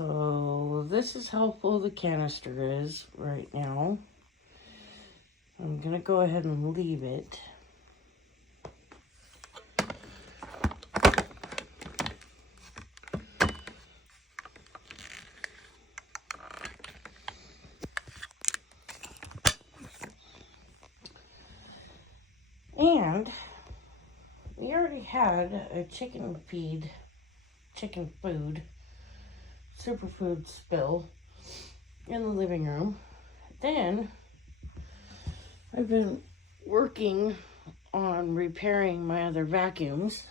So this is how full the canister is right now. I'm going to go ahead and leave it. And we already had a chicken food, superfood spill in the living room. Then I've been working on repairing my other vacuums.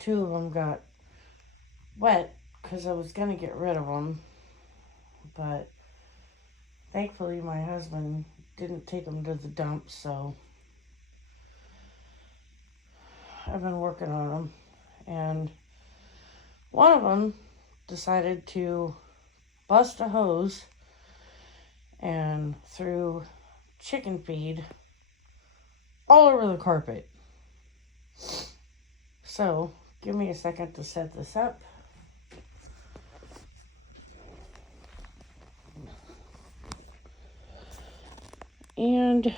2 of them got wet because I was going to get rid of them. But thankfully my husband didn't take them to the dump, so I've been working on them. And one of them decided to bust a hose and threw chicken feed all over the carpet. So, give me a second to set this up. And